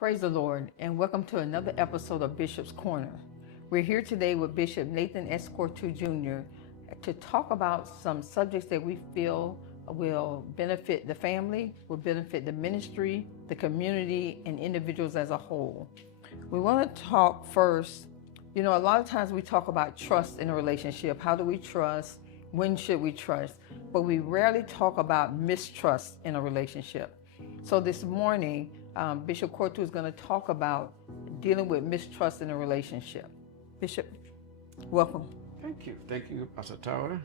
Praise the Lord, and welcome to another episode of Bishop's Corner. We're here today with Bishop Nathan S. Kortu Jr. to talk about some subjects that we feel will benefit the family, will benefit the ministry, the community, and individuals as a whole. We want to talk first, a lot of times we talk about trust in a relationship. How do we trust? When should we trust? But we rarely talk about mistrust in a relationship. So this morning, Bishop Kortu is going to talk about dealing with mistrust in a relationship. Bishop, welcome. Thank you, Pastor Tower.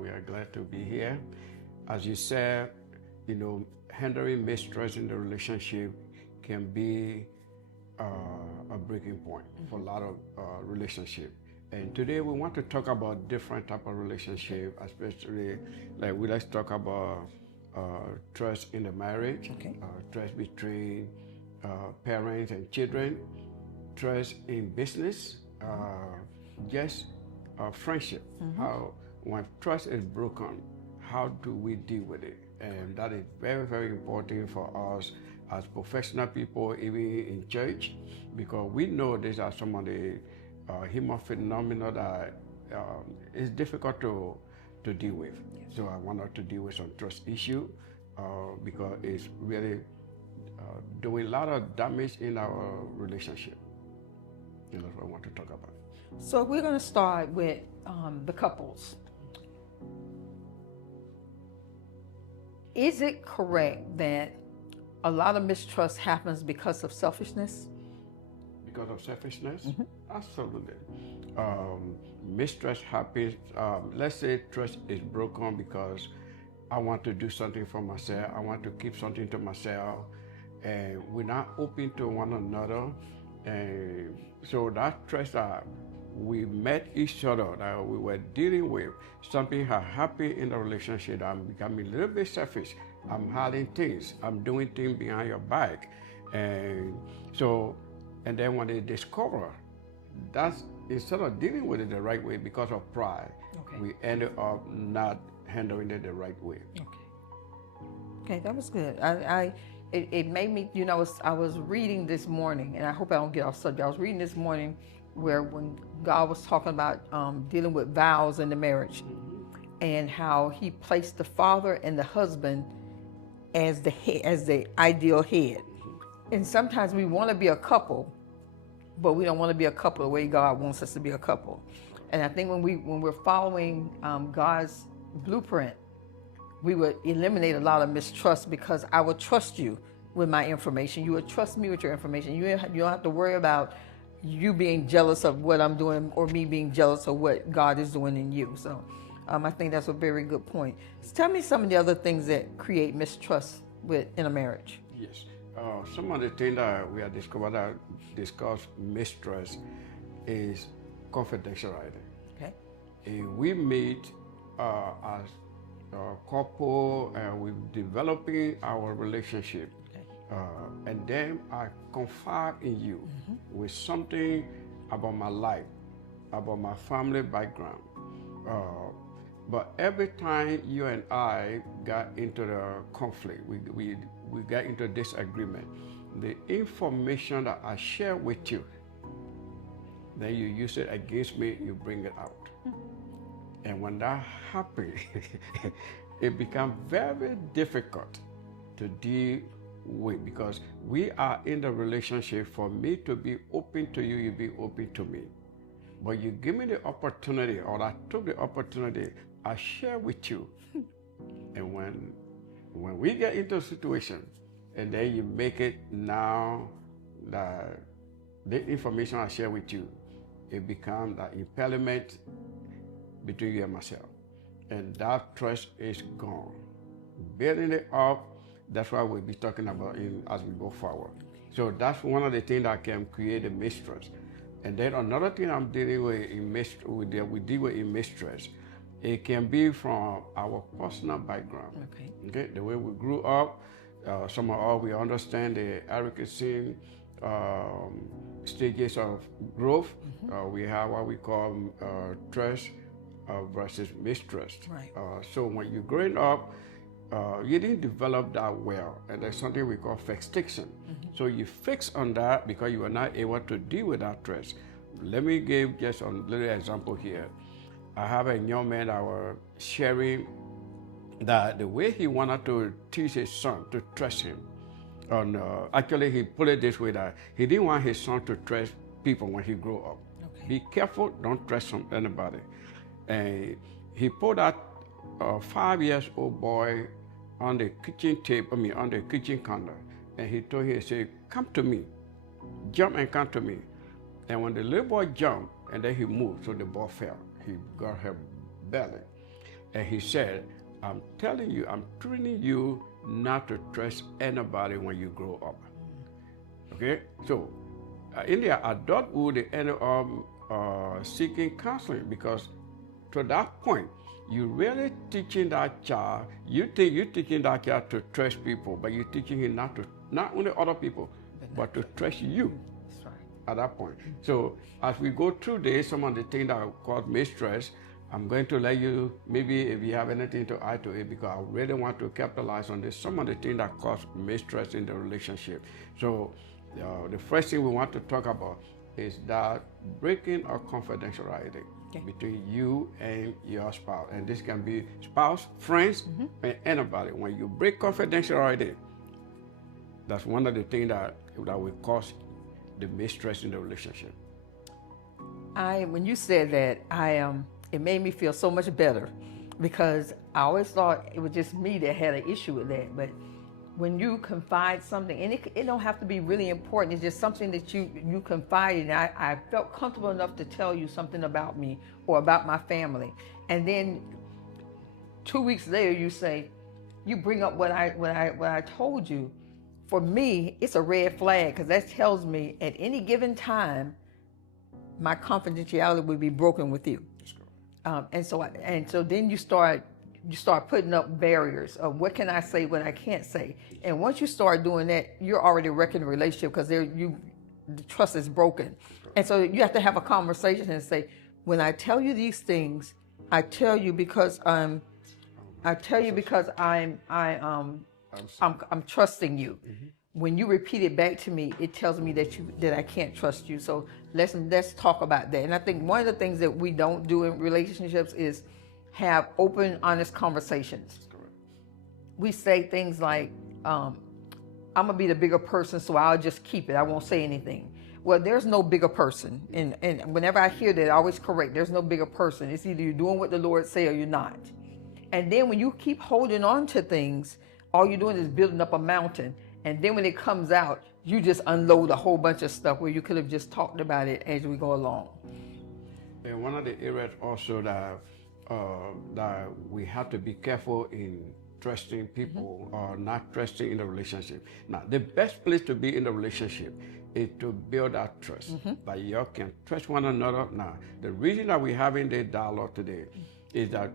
We are glad to be here. As you said, handling mistrust in the relationship can be a breaking point for a lot of relationships. And today we want to talk about different type of relationship, especially let's talk about trust in the marriage, trust between parents and children, trust in business, friendship. How when trust is broken, how do we deal with it? And that is very, very important for us as professional people, even in church, because we know these are some of the human phenomena that is difficult to deal with. Yes. So I wanted to deal with some trust issue because it's really doing a lot of damage in our relationship. That's what I want to talk about. So we're going to start with the couples. Is it correct that a lot of mistrust happens because of selfishness? Because of selfishness? Mm-hmm. Absolutely. Mistrust happens, let's say trust is broken because I want to do something for myself, I want to keep something to myself, and we're not open to one another. And so that trust that we met each other, that we were dealing with, something had happened in the relationship, I'm becoming a little bit selfish, I'm hiding things, I'm doing things behind your back. And then when they discover that's, instead of dealing with it the right way because of pride, we ended up not handling it the right way. Okay, that was good. It made me, I was reading this morning, and I hope I don't get off subject. I was reading this morning where when God was talking about dealing with vows in the marriage, and how He placed the father and the husband as the head, as the ideal head. And sometimes we want to be a couple, but we don't want to be a couple the way God wants us to be a couple. And I think when we're following God's blueprint, we would eliminate a lot of mistrust, because I would trust you with my information. You would trust me with your information. You don't have to worry about you being jealous of what I'm doing or me being jealous of what God is doing in you. So I think that's a very good point. So tell me some of the other things that create mistrust in a marriage. Yes. Some of the things that we have discovered that discuss mistrust is confidentiality. Okay. We meet as a couple and we're developing our relationship. Okay. And then I confide in you with something about my life, about my family background. But every time you and I got into the conflict, we got into disagreement, the information that I share with you, then you use it against me, you bring it out. And when that happens, it becomes very difficult to deal with, because we are in the relationship. For me to be open to you, you be open to me. But you give me the opportunity, or I took the opportunity, I share with you. And when we get into a situation, and then you make it now that the information I share with you, it becomes an impediment between you and myself. And that trust is gone. Building it up, that's what we'll be talking about as we go forward. So that's one of the things that can create a mistrust. And then another thing I'm dealing with we deal with in mistrust, it can be from our personal background. Okay, the way we grew up. Some of us, we understand the advocacy stages of growth. We have what we call trust versus mistrust. Right. So when you're growing up, you didn't develop that well, and there's something we call fixation. So you fix on that because you are not able to deal with that trust. Let me give just a little example here. I have a young man that was sharing that the way he wanted to teach his son to trust him. Actually, he put it this way, that he didn't want his son to trust people when he grew up. Okay. Be careful, don't trust anybody. And he put that 5-year-old boy on the kitchen table, on the kitchen counter, and he told him, he said, come to me, jump and come to me. And when the little boy jumped, and then he moved, so the ball fell. He got her belly. And he said, I'm telling you, I'm training you not to trust anybody when you grow up. Okay? So, in their adulthood, they end up seeking counseling, because to that point, you're really teaching that child, you think you're teaching that child to trust people, but you're teaching him not only other people, but to trust you. That's right. At that point. So as we go through this, some of the things that are called mistrust, I'm going to let you, maybe if you have anything to add to it, because I really want to capitalize on this, some of the things that cause mistrust in the relationship. So the first thing we want to talk about is that breaking of confidentiality. Okay. Between you and your spouse. And this can be spouse, friends, and anybody. When you break confidentiality, that's one of the things that will cause the mistrust in the relationship. When you said that, it made me feel so much better, because I always thought it was just me that had an issue with that. But when you confide something, and it don't have to be really important, it's just something that you confide in. I felt comfortable enough to tell you something about me or about my family. And then 2 weeks later you bring up what I told you. For me, it's a red flag, because that tells me at any given time my confidentiality would be broken with you. And so then you start putting up barriers of what can I say, what I can't say. And once you start doing that, you're already wrecking the relationship, because the trust is broken. And so you have to have a conversation and say, when I tell you these things, I tell you because I'm trusting you. When you repeat it back to me, it tells me that I can't trust you. So let's talk about that. And I think one of the things that we don't do in relationships is have open, honest conversations. We say things like, I'm gonna be the bigger person, so I'll just keep it. I won't say anything. Well, there's no bigger person. And whenever I hear that, I always correct. There's no bigger person. It's either you're doing what the Lord say or you're not. And then when you keep holding on to things, all you're doing is building up a mountain. And then when it comes out, you just unload a whole bunch of stuff where you could have just talked about it as we go along. And one of the areas also that we have to be careful in trusting people or not trusting in the relationship. Now, the best place to be in the relationship is to build that trust. That you can trust one another. Now, the reason that we're having this dialogue today is that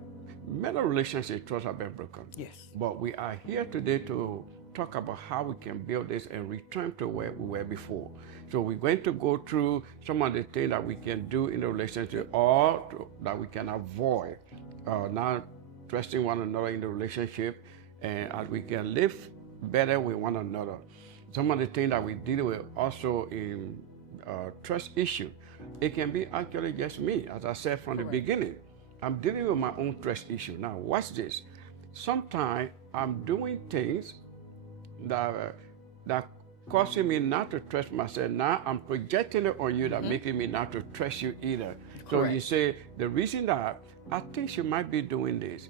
many relationships, trust have been broken. Yes. But we are here today to talk about how we can build this and return to where we were before. So we're going to go through some of the things that we can do in the relationship, or that we can avoid not trusting one another in the relationship, and as we can live better with one another. Some of the things that we deal with also in trust issue, it can be actually just me. As I said from the beginning, I'm dealing with my own trust issue. Now, watch this. Sometimes I'm doing things that causing me not to trust myself. Now I'm projecting it on you, that making me not to trust you either. Correct. So you say, the reason that I think she might be doing this,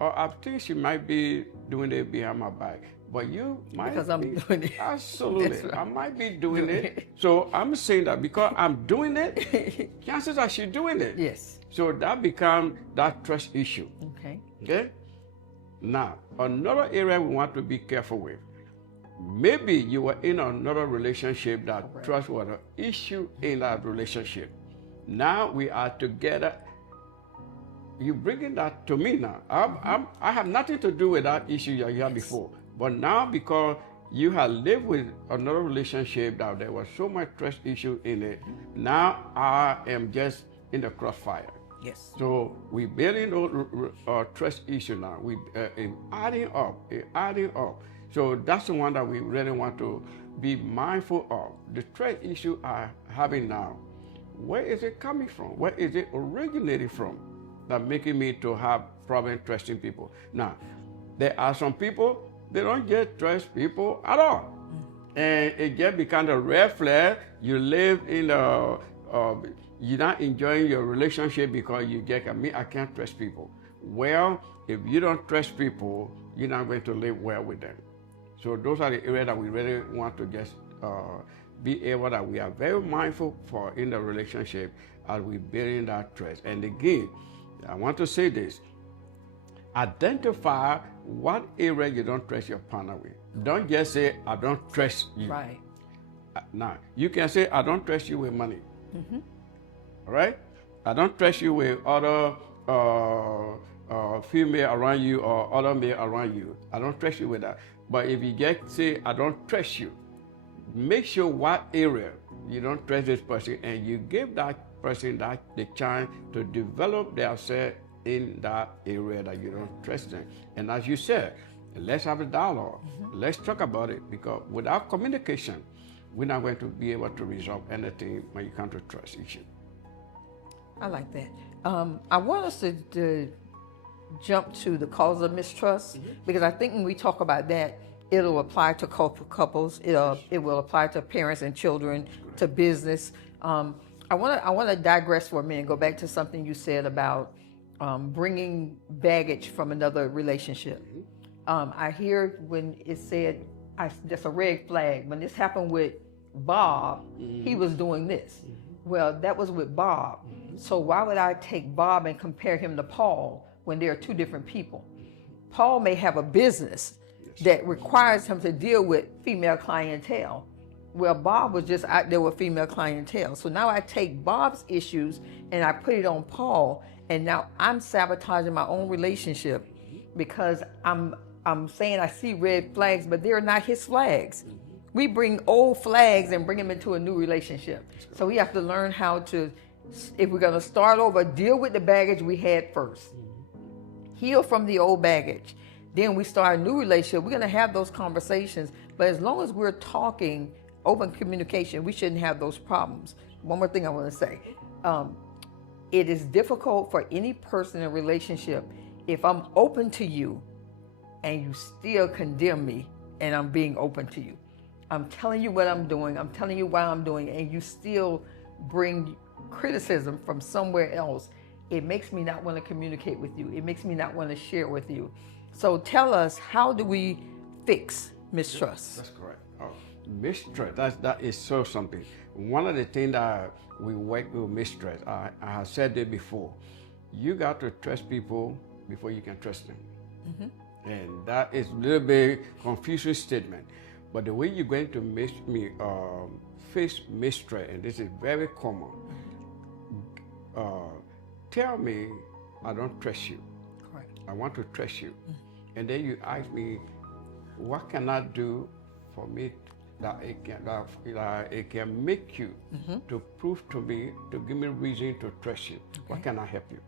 or I think she might be doing it behind my back, but you might because I'm doing it. Absolutely. Right. I might be doing it. So I'm saying that because I'm doing it, chances are she's doing it. Yes. So that becomes that trust issue. Okay. Okay? Now, another area we want to be careful with. Maybe you were in another relationship that trust was an issue in that relationship. Now we are together. You're bringing that to me now. I have nothing to do with that issue you had before. But now, because you have lived with another relationship that there was so much trust issue in it, now I am just in the crossfire. Yes. So we building those trust issue now. We adding up. So that's the one that we really want to be mindful of. The trust issue are having now. Where is it coming from? Where is it originating from? That making me to have problem trusting people. Now, there are some people they don't just trust people at all, and it just becomes a red flag. You live in a you're not enjoying your relationship because you just I can't trust people. Well, if you don't trust people, you're not going to live well with them. So those are the areas that we really want to just be able that we are very mindful for in the relationship as we building that trust. And again, I want to say this: identify what area you don't trust your partner with. Don't just say I don't trust you. Right. Now you can say I don't trust you with money. Mm-hmm. All right? I don't trust you with other female around you or other male around you. I don't trust you with that. But if you just say I don't trust you, make sure what area you don't trust this person, and you give that person the chance to develop themselves in that area that you don't trust them. And as you said, let's have a dialogue. Mm-hmm. Let's talk about it, because without communication, we're not going to be able to resolve anything when you come to trust issue. I like that. I want us to jump to the cause of mistrust, mm-hmm. because I think when we talk about that, it'll apply to couples. It will apply to parents and children, to business. I want to digress for a minute. Go back to something you said about bringing baggage from another relationship. Mm-hmm. I hear when it said that's a red flag. When this happened with Bob, mm-hmm. he was doing this. Mm-hmm. Well, that was with Bob. Mm-hmm. So why would I take Bob and compare him to Paul when they are two different people? Paul may have a business that requires him to deal with female clientele. Well, Bob was just out there with female clientele. So now I take Bob's issues and I put it on Paul, and now I'm sabotaging my own relationship because I'm saying I see red flags, but they're not his flags. We bring old flags and bring them into a new relationship. So we have to learn how to, if we're going to start over, deal with the baggage we had first. Heal from the old baggage. Then we start a new relationship. We're going to have those conversations. But as long as we're talking, open communication, we shouldn't have those problems. One more thing I want to say. It is difficult for any person in a relationship if I'm open to you and you still condemn me and I'm being open to you. I'm telling you what I'm doing. I'm telling you why I'm doing it, and you still bring criticism from somewhere else. It makes me not want to communicate with you. It makes me not want to share with you. So tell us, how do we fix mistrust? That's correct. Mistrust, that is so something. One of the things that we work with mistrust, I have said it before, you got to trust people before you can trust them. Mm-hmm. And that is a little bit confusing statement. But the way you're going to face mistrust, and this is very common, tell me I don't trust you. Correct. I want to trust you. Mm-hmm. And then you ask me, what can I do for me that it can make you mm-hmm. to prove to me, to give me reason to trust you? Okay. What can I help you?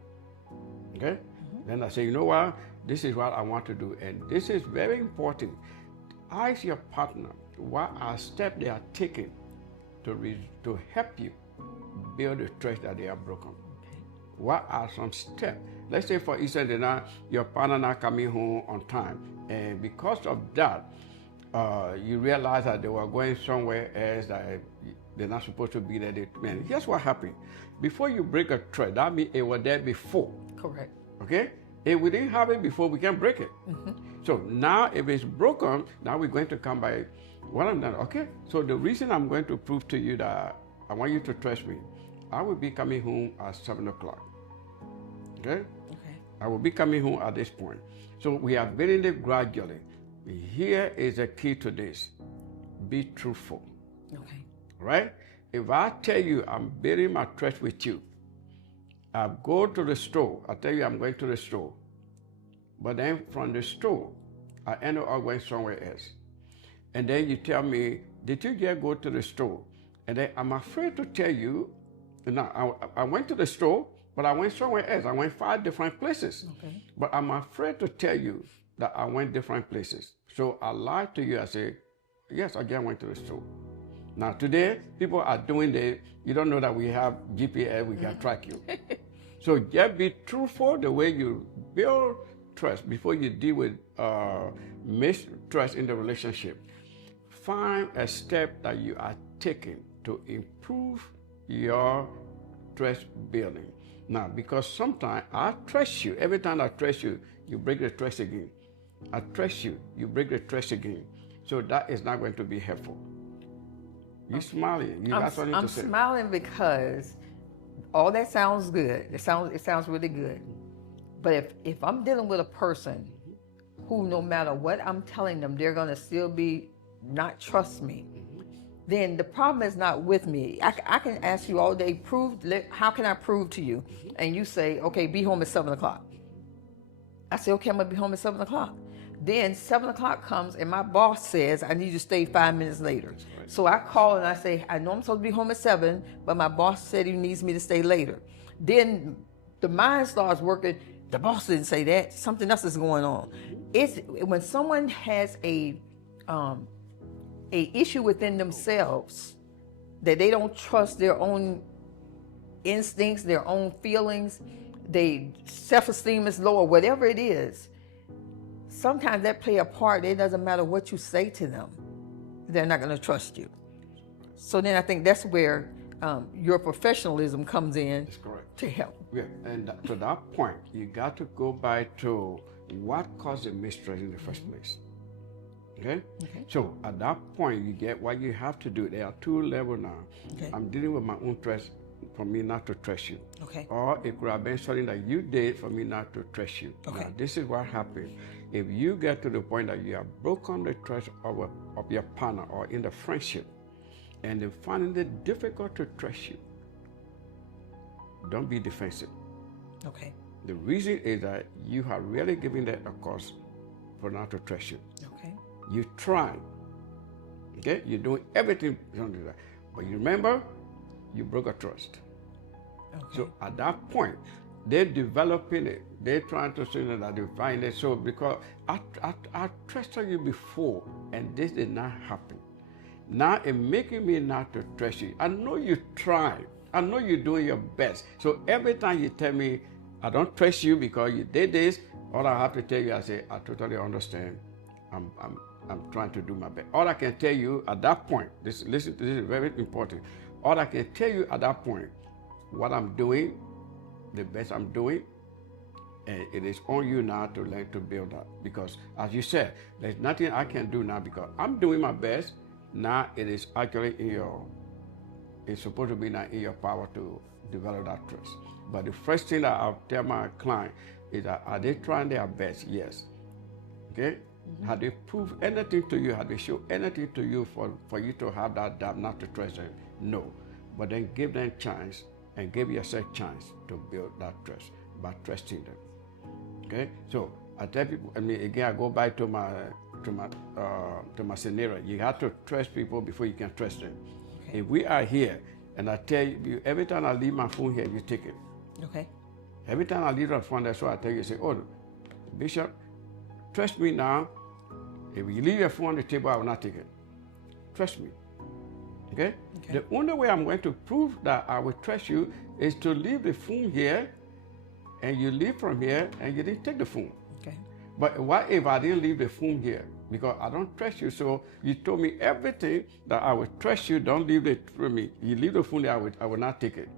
Okay? Mm-hmm. Then I say, you know what? This is what I want to do. And this is very important. Ask your partner what are steps they are taking to help you build the trust that they have broken. Okay. What are some steps? Let's say, for instance, your partner not coming home on time, and because of that, you realize that they were going somewhere else, that they're not supposed to be there. Man, here's what happened. Before you break a trust, that means it was there before. Correct. Okay? If we didn't have it before, we can break it. Mm-hmm. So now, if it's broken, now we're going to come by what I'm done. Okay? So the reason I'm going to prove to you that I want you to trust me, I will be coming home at 7 o'clock. Okay? Okay. I will be coming home at this point. So we are building it gradually. Here is the key to this. Be truthful. Okay. Right? If I tell you I'm building my trust with you, I go to the store, I tell you I'm going to the store, but then from the store, I end up going somewhere else. And then you tell me, did you just go to the store? And then I'm afraid to tell you, now I went to the store, but I went somewhere else. I went 5 different places. Okay. But I'm afraid to tell you that I went different places. So I lied to you. I say, yes, again, I went to the store. Now today, people are doing this. You don't know that we have GPS, we can track you. So just be truthful the way you build trust before you deal with mistrust in the relationship. Find a step that you are taking to improve your trust building. Now, because sometimes I trust you. Every time I trust you, you break the trust again. I trust you, you break the trust again. So that is not going to be helpful. You're smiling. You got something to say. I'm smiling because all that sounds good. It sounds really good. But if I'm dealing with a person who, no matter what I'm telling them, they're going to still be not trust me, then the problem is not with me. I can ask you all day, how can I prove to you? And you say, okay, be home at 7 o'clock. I say, okay, I'm going to be home at 7 o'clock. Then 7 o'clock comes and my boss says, I need you to stay 5 minutes later. Right. So I call and I say, I know I'm supposed to be home at 7, but my boss said he needs me to stay later. Then the mind starts working. The boss didn't say that. Something else is going on. It's when someone has a issue within themselves that they don't trust their own instincts, their own feelings, they self-esteem is low or whatever it is. Sometimes that play a part. It doesn't matter what you say to them. They're not going to trust you. So then I think that's where your professionalism comes in. That's correct. To help. Yeah, and to that point, you got to go back to what caused the mistrust in the first place. Okay? So at that point, you get what you have to do. There are 2 levels now. Okay. I'm dealing with my own trust for me not to trust you. Okay. Or it could have been something that you did for me not to trust you. Okay. Now, this is what happens. If you get to the point that you have broken the trust of your partner or in the friendship, and they're finding it difficult to trust you, don't be defensive. Okay. The reason is that you have really given that a cause for not to trust you. Okay. You try. Okay? You're doing everything to do that. But you remember, you broke a trust. Okay. So at that point, they're developing it. They're trying to say that they find it. So because I trusted you before and this did not happen. Now it's making me not to trust you. I know you tried. I know you're doing your best. So every time you tell me, I don't trust you because you did this, all I have to tell you, I say, I totally understand. I'm trying to do my best. All I can tell you at that point, listen, this is very important. All I can tell you at that point, what I'm doing, the best I'm doing, and it is on you now to learn to build that. Because as you said, there's nothing I can do now because I'm doing my best. Now it is actually it's supposed to be now in your power to develop that trust. But the first thing that I'll tell my client is that are they trying their best? Yes. Okay? Mm-hmm. Have they proved anything to you? Have they shown anything to you for you to have that doubt not to trust them? No. But then give them a chance and give yourself a chance to build that trust by trusting them. Okay? So I tell people, again, I go back to my scenario. You have to trust people before you can trust them. Okay. If we are here and I tell you, every time I leave my phone here, you take it. Okay. Every time I leave the phone, that's why I tell you, say, oh, Bishop, trust me now. If you leave your phone on the table, I will not take it. Trust me. Okay? The only way I'm going to prove that I will trust you is to leave the phone here, and you leave from here, and you didn't take the phone. Okay. But what if I didn't leave the phone here? Because I don't trust you, so you told me everything that I will trust you, don't leave it for me. You leave the phone there, I will not take it.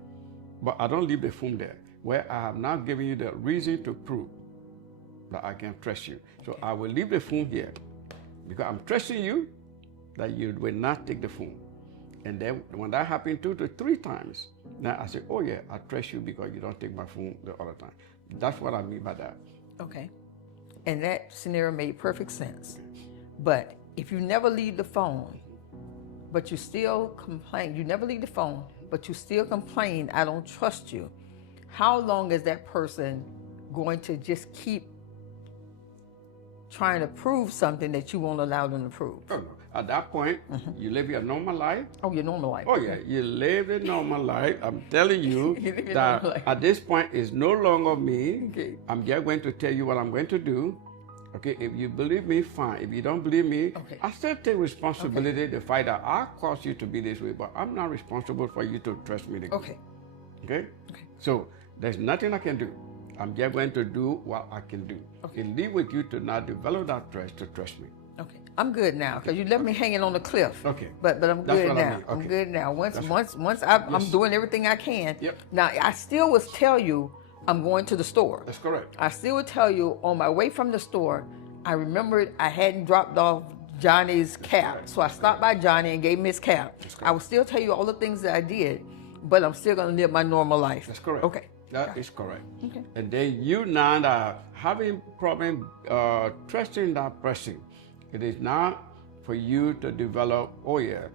But I don't leave the phone there, where I have now given you the reason to prove that I can trust you. So I will leave the phone here, because I'm trusting you that you will not take the phone. And then when that happened 2 to 3 times, now I say, oh yeah, I trust you because you don't take my phone the other time. That's what I mean by that. Okay. And that scenario made perfect sense. But if you never leave the phone, but you still complain, you never leave the phone, but you still complain, I don't trust you, how long is that person going to just keep trying to prove something that you won't allow them to prove? Oh, no. at that point, you live your normal life. Oh, your normal life. Oh, yeah, you live a normal life. I'm telling you that at this point, it's no longer me. Okay. I'm just going to tell you what I'm going to do. Okay, if you believe me, fine. If you don't believe me, I still take responsibility. The fact that I caused you to be this way, but I'm not responsible for you to trust me. Okay. Okay? So there's nothing I can do. I'm just going to do what I can do. Okay. It leave with you to not develop that trust to trust me. Okay. I'm good now because you left me hanging on the cliff. Okay. But I'm That's good what I now. mean. Okay. I'm good now. Once Yes. I'm doing everything I can. Yep. Now I still will tell you I'm going to the store. That's correct. I still would tell you on my way from the store, I remembered I hadn't dropped off Johnny's cap. So I stopped by Johnny and gave him his cap. I will still tell you all the things that I did, but I'm still going to live my normal life. That's correct. Okay. That is correct. Okay. And then you now are having problem trusting that person. It is now for you to develop, oh yeah,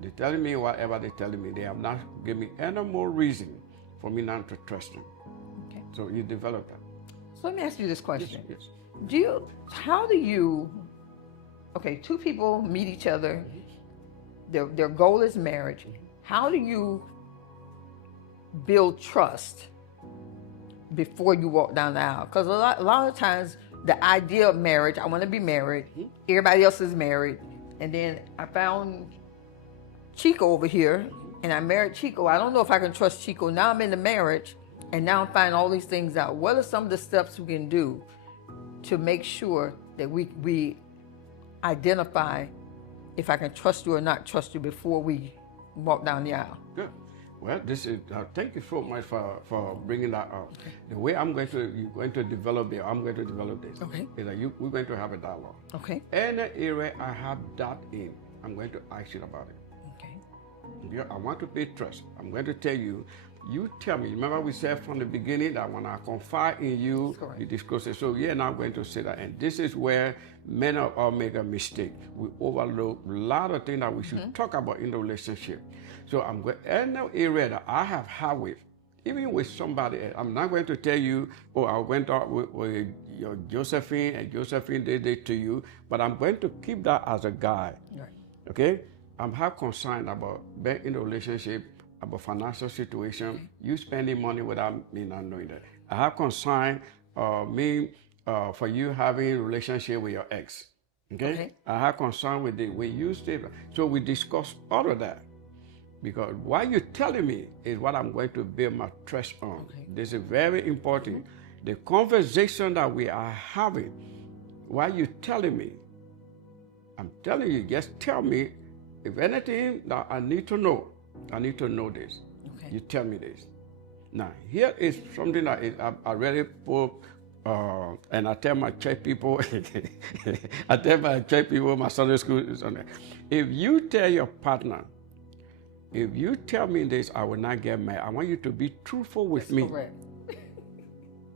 they're telling me whatever they're telling me. They have not given me any more reason for me not to trust them. Okay. So you develop that. So let me ask you this question. Yes. How do you, okay, two people meet each other, their goal is marriage. How do you build trust before you walk down the aisle? Because a lot of times the idea of marriage, I want to be married, everybody else is married, and then I found Chico over here, and I married Chico. I don't know if I can trust Chico. Now I'm in the marriage, and now I'm finding all these things out. What are some of the steps we can do to make sure that we identify if I can trust you or not trust you before we walk down the aisle? Good. Well, this is. Thank you so much for bringing that up. Okay. The way you're going to develop this. I'm going to develop this. Okay. Is that we're going to have a dialogue. Okay. Any area I have doubt in, I'm going to ask you about it. Okay. I want to build trust. I'm going to tell you. You tell me. Remember, we said from the beginning that when I confide in you, you disclose it. So you're now going to say that, and this is where many of us make a mistake. We overlook a lot of things that we should talk about in the relationship. So I'm going any area that I have had with, even with somebody else, I'm not going to tell you, oh, I went out with your Josephine and Josephine did it to you, but I'm going to keep that as a guide. Right. Okay? I'm have concern about being in a relationship, about financial situation, you spending money without me not knowing that. I have concern for you having a relationship with your ex. Okay? I have concern with the way you stay. So we discuss all of that. Because what you're telling me is what I'm going to build my trust on. Okay. This is very important. The conversation that we are having, what you're telling me, I'm telling you, just tell me if anything that I need to know this. Okay. You tell me this. Now, here is something that I really put, and I tell my church people, my Sunday school, if you tell your partner, if you tell me this, I will not get mad. I want you to be truthful with me. Correct.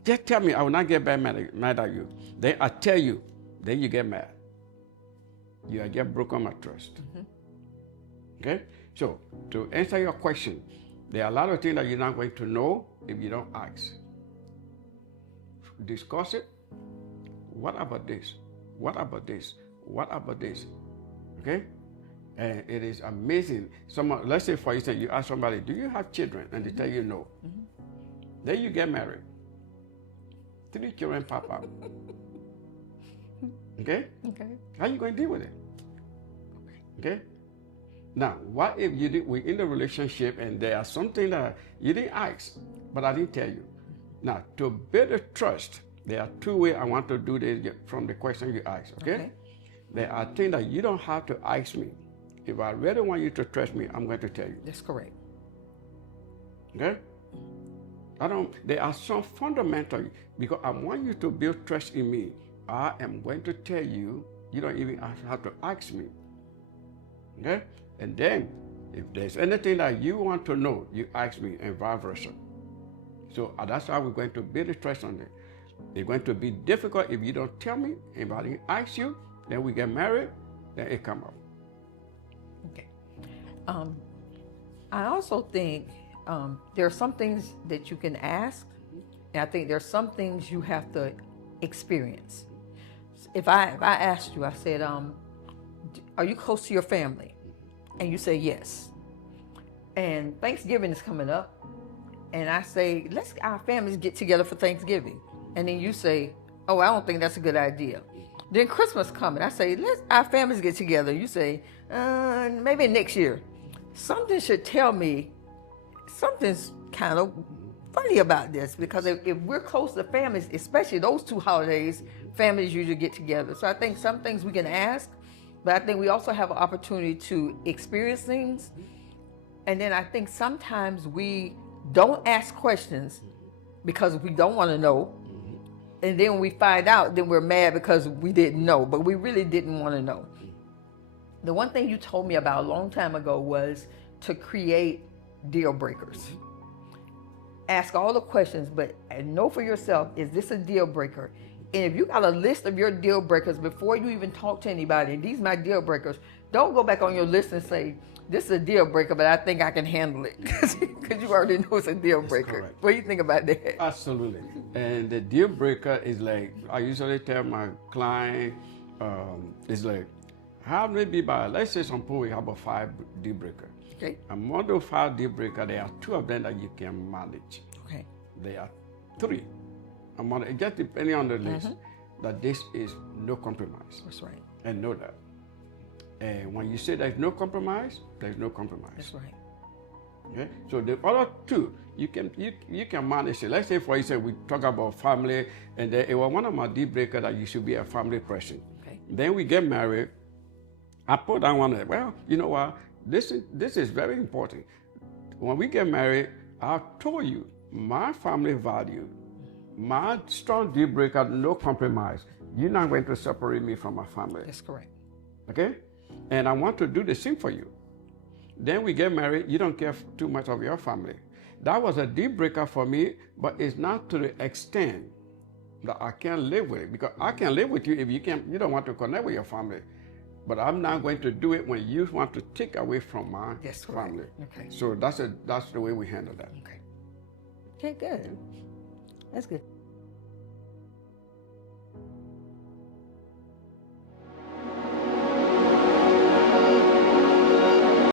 Just tell me I will not get mad at you. Then I tell you, then you get mad. You are just broken my trust. Okay? So, to answer your question, there are a lot of things that you're not going to know if you don't ask. Discuss it. What about this? What about this? What about this? Okay? And it is amazing. Let's say, for instance, you ask somebody, do you have children? And they tell you no. Then you get married. 3 children pop out. Okay? Okay. How are you going to deal with it? Okay? Now, what if we're in the relationship and there are something that you didn't ask, but I didn't tell you? Now, to build a trust, there are 2 ways I want to do this from the question you asked, okay? There are things that you don't have to ask me. If I really want you to trust me, I'm going to tell you. That's correct. Okay? There are some fundamental, because I want you to build trust in me. I am going to tell you, you don't even have to ask me. Okay? And then, if there's anything that you want to know, you ask me, and vice versa. So that's how we're going to build a trust on it. It's going to be difficult if you don't tell me, if I didn't ask you, then we get married, then it come up. Okay. I also think there are some things that you can ask, and I think there are some things you have to experience. If I asked you, I said, are you close to your family? And you say yes. And Thanksgiving is coming up, and I say, let's our families get together for Thanksgiving. And then you say, oh, I don't think that's a good idea. Then Christmas coming, I say, let's our families get together. You say, maybe next year. Something should tell me something's kind of funny about this, because if we're close to families, especially those two holidays, families usually get together. So I think some things we can ask, but I think we also have an opportunity to experience things. And then I think sometimes we don't ask questions because we don't want to know. And then when we find out, then we're mad because we didn't know, but we really didn't want to know. The one thing you told me about a long time ago was to create deal breakers. Ask all the questions, but know for yourself, is this a deal breaker? And if you got a list of your deal breakers before you even talk to anybody, and these are my deal breakers, don't go back on your list and say, this is a deal breaker, but I think I can handle it. Because you already know it's a deal breaker. What do you think about that? Absolutely. And the deal breaker is like, I usually tell my client, it's like, how maybe by, let's say some point we have a 5 deal breaker. Okay. Among those 5 deal breaker, there are 2 of them that you can manage. Okay. There are 3. It just depending on the list, that this is no compromise. That's right. And know that. And when you say there's no compromise, there's no compromise. That's right. Okay. So the other 2, you can manage it. Let's say, for instance, we talk about family, and then it was one of my deal breakers that you should be a family person. Okay. Then we get married. I put that one. Well, you know what? This is very important. When we get married, I told you my family value, my strong deal breaker, no compromise. You're not going to separate me from my family. That's correct. Okay? And I want to do the same for you. Then we get married, you don't care too much of your family. That was a deal breaker for me, but it's not to the extent that I can't live with it. Because I can live with you if you don't want to connect with your family. But I'm not going to do it when you want to take away from my family. Okay. So that's the way we handle that. Okay. Okay, good. That's good.